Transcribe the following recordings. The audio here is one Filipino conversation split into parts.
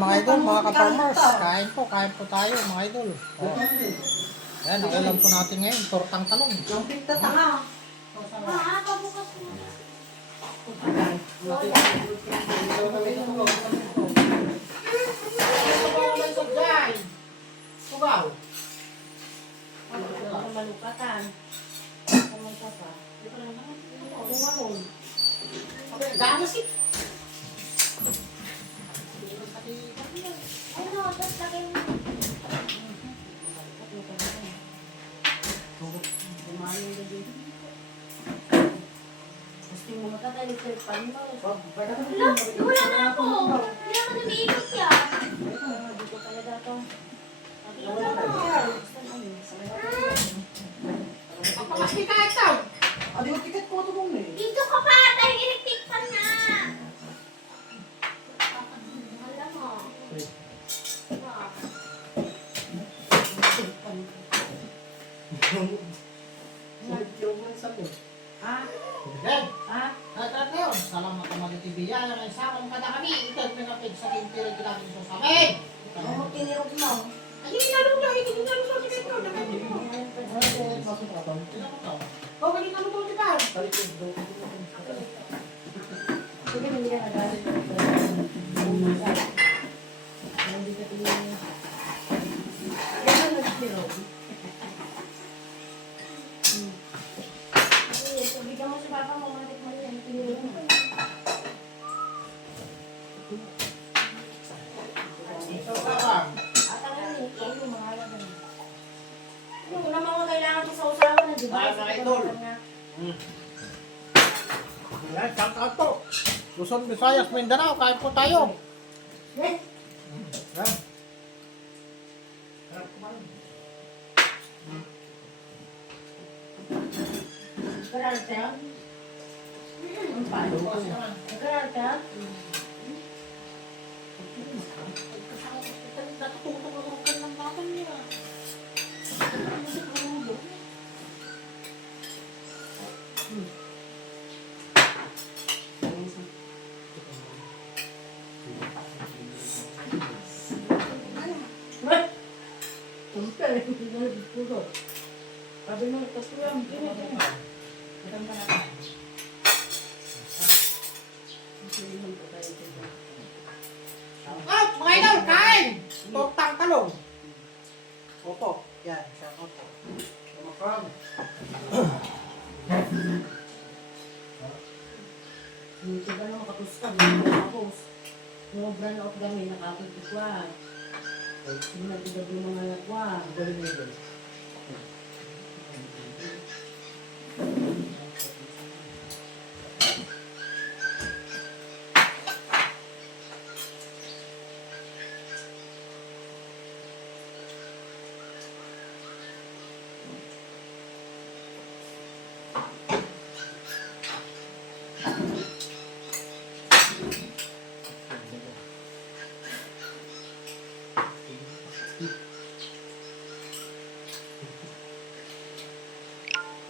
mga idol, mga ka-farmers. Kain po tayo mga idol. Oh. Ayan, ang ulam po natin ngayon, tortang talong. Yung pinta tanga. Pabukas mo. Sugaw. Malupatan. Gamas eh. Ay, no, tapos lagay mo. Gusto mo magkatalig sa pan mo. Wala na ako. Hindi naman umiikot yan. Dito talaga ito. Wala na. Papamasti ka ito. Adi mo tiket ko ito mong eh. Dito ka pa. Tayo electric pan na. Alam mo. Ha? Yan. Ha? At ngayon, salamat ang mga tibiya. Ang sakong kada kami. Ito ang pinapid sa kintirin kita dito sa amin. Ano mo tinirog mo? Ay, hindi nalong lang. Hindi nalong lang. Hindi nalong lang. Oh, hindi nalong lang. Diba? Sige, hindi ka nagalit. Hindi ka tinirog. Ano nagtirog? Bigyan mo si Papa mo. Matik mo yan. Tinulong mo. Ito ka ba? At ang ano, ikaw yung mga alagan. Yung una mga kailangan ko sa usawa na, di ba? Ay, mga idol. Yan, shout out po. Luzon, Visayas, Mindanao. Kain po tayo. Yan. Kararte? Ang palo ko. Kararte? Natututok ako ka ng batang niya. Siyempre, hindi na nagpuro. Sabi mo, ito yan. Ah, mga idol, kain! Tortang talong. Opo. Yan, shout out po. Tumakam. Hindi ba naman kapusta? Hindi na kapos. Mga brand of kami, nakapagpikwa. Hindi na tiga yung mga nakwa. Galing na yun.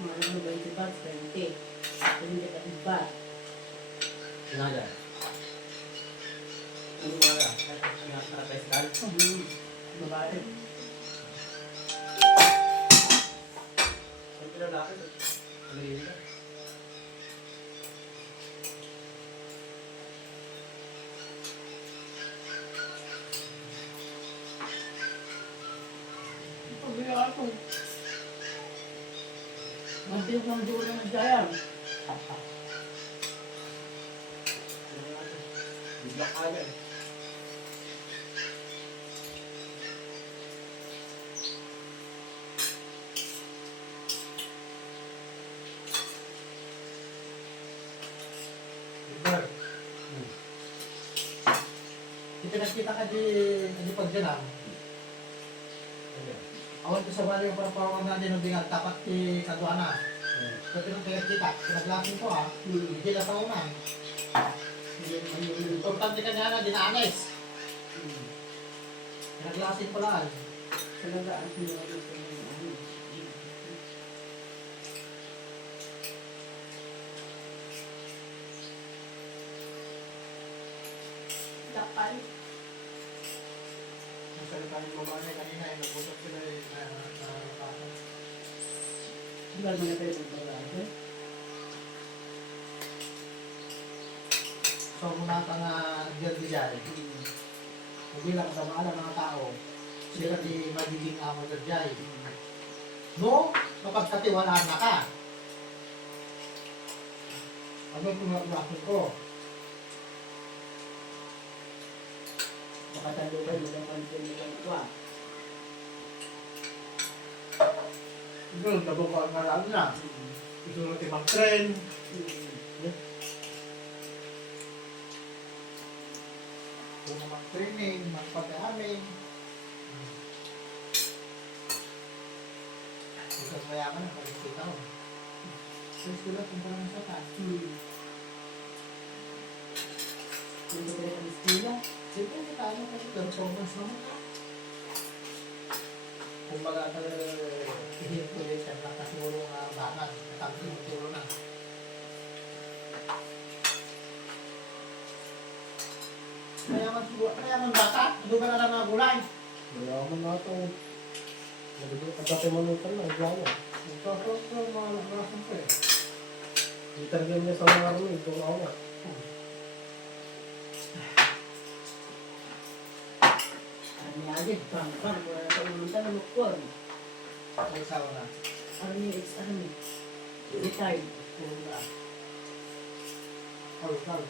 Malam mo ba yung tibat? 20. Hindi ka tibat. Sengaja. Ini mana? Ingat peskal. Babae. Sampai dah dah. Ada ini kan? Pagbiya ako. Mantiyog ng dulo ng jayan. Diblok aja. Kita nakita ka di pagdinan. Awan ko sa bali yung parang na din ng bingal. Tapat di kaduana. Kasi nung kaya kita, pinaglasin ko ha. Hindi na taunan. Importante ka niya na, dinaanes. Pinaglasin ko lang. Talaga ang sinunod ko. Dapat. Yung salita ng babae kanina, nag-usap sila Di ba mo na pwede mag-babae? so, muna ka na nagdiyal-diyal. Hindi lang sa mga mga tao, sila di magiging amo nagdiyal. No, mapagkatiwalaan na ka. Ano yung pinag-uwakin ko? Makatalo ka mo na kontinent ko ah. Ito, nabukaan ka lang na. Ito natin mag-train. Kung mag-training, magpag-amin. Ito mayaman ang pag-isita ko. Sa eskwela, kung parang sa taas. Hindi ko pala kami stila. Siyempre, hindi tayo kasi performance naman ka. Kung baga, i-hintulisan lang kasi ulo nga banat. Natangki mo tulo na. Kaya man bata, ano ba na lang mga gulay? Mayaman na ito. Nagiging pagkatimanutan na, iglaya. Ito, mga lakrasan ko eh. Interview niya sa mga ano, ito ako nga. Ano niya agad, pang-pang, wala na paulunta na lukon. May sawa na. Ano niya, ano niya? Retired. Puro na. Kal.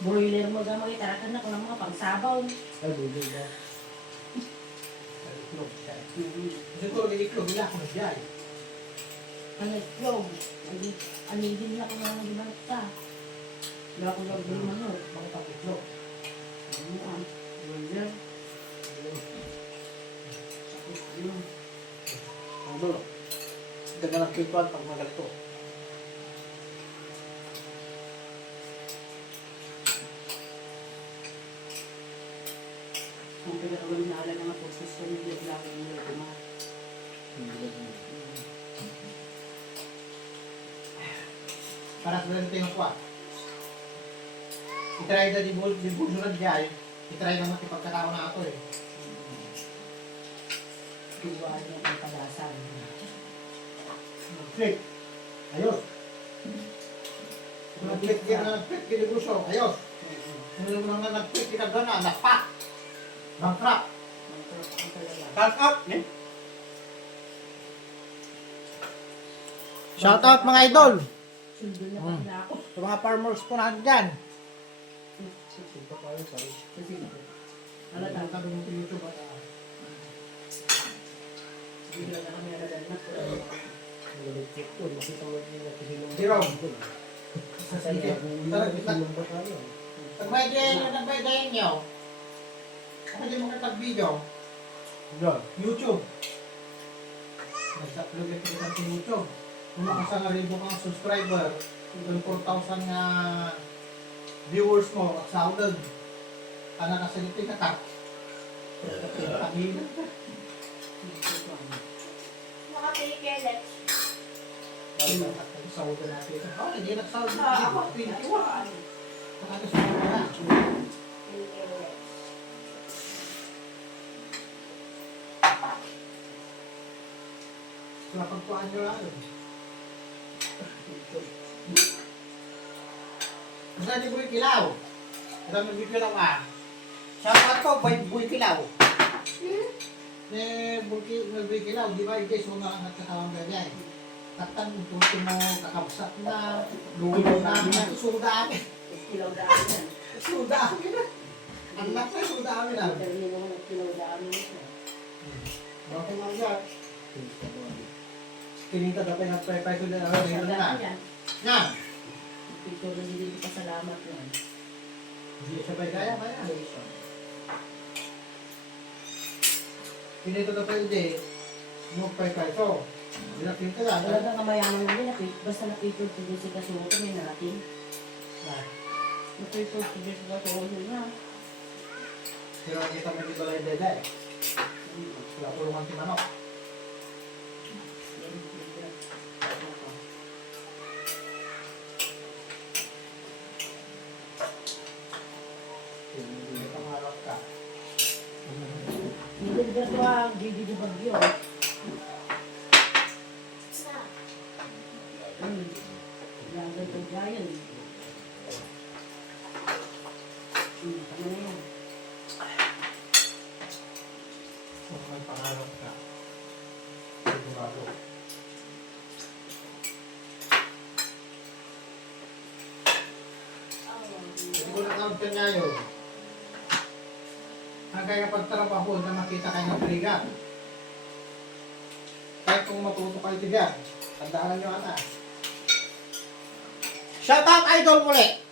Broiler mo ga makitarakan na kung ang mga pangsabaw. Ay, buloy ba? Itlog. Kasi ito, itlog nila ako nagyay. Ang itlog. Anigin na kung ano ginamit ka. Wala akong gagawin mo no. Bakit ang itlog? Ano ang broiler? Sakit yun. Ang dulo. Ganda ng pintuan pag magalito. Kung pinagawin na ala ng posisyon nila lang yung mga kuma. Para sa rin ko ah. Itry na di bulsunod niya eh. Itry naman ipagkatao na ako eh. Tuwaan niya ang padasan. Mag-click. Ayos. Kung nag-click din na nag-click, kiniguso. Ayos. Kung nang nag-click, kinagana, nakpak. Bankrupt. Ang talaga. Shout out. Shout out mga idol. Sundo na pa nila ako. Sa mga farmers po natin dyan. Ito pa yun, sorry. Kasi Alam alaga. tabi mo sa YouTube at Hindi lang na kami nalalanap ko. Nag-check ko, makita mo din na kasi nung... Zero. Sa sige. Sinumba tayo. Nagbaydayan nyo. Ako din mo katag-video. Yan. YouTube. Nag-upload yung kita sa YouTube. Kung makasang rin mo kang subscriber, yung 4,000 nga viewers mo, at saunod. Ano na sa litin ka tak? Paghilan ka. Nakapili let's. Saunod natin. Oh, hindi nagsaunod. Ako. 21. Nakakasunod na. Kaya pagpuan nyo lang yun. Basta ni Buy Kilaw. Alam mo Buy Kilaw ah. Shoutout ko, Buy Kilaw. Buy Kilaw, di ba guys, mga nagkatawang gagay. Taktan mo, tuti mo, kakabsat na, lulo na, suda amin. Kilaw daan yan. Suda amin na. Ang laki, suda amin na. Dahil naman ang kilaw daan yan. Bakit nga yan? Kinita ka pa yung nagpapay ko na Sa daan yan. Yan. Picture na hindi pa salamat yan. Hindi siya pa kaya ba yan? Kinita ka pa yung day, magpapay ko. Binakin ka yan. Talagang kamayaman lang din. Basta na-picture to din si Kasuto, may narating. Na-picture to din si Kasuto na. Pero nakita mo dito lang yung dede. Wala po lumang tinanok. May pangarap ka. Hindi ba ito ang Gigi de Bagyo? Na. Lagan ng giant. Tama na yan. Kung may pangarap ka, sigurado. Hindi ko na-count ka niya yun. Hanggang pagtrabaho na makita kayo ng trigat. Kahit kung matuto kayo tigan, tandaan nyo ata. Shout out idol muli!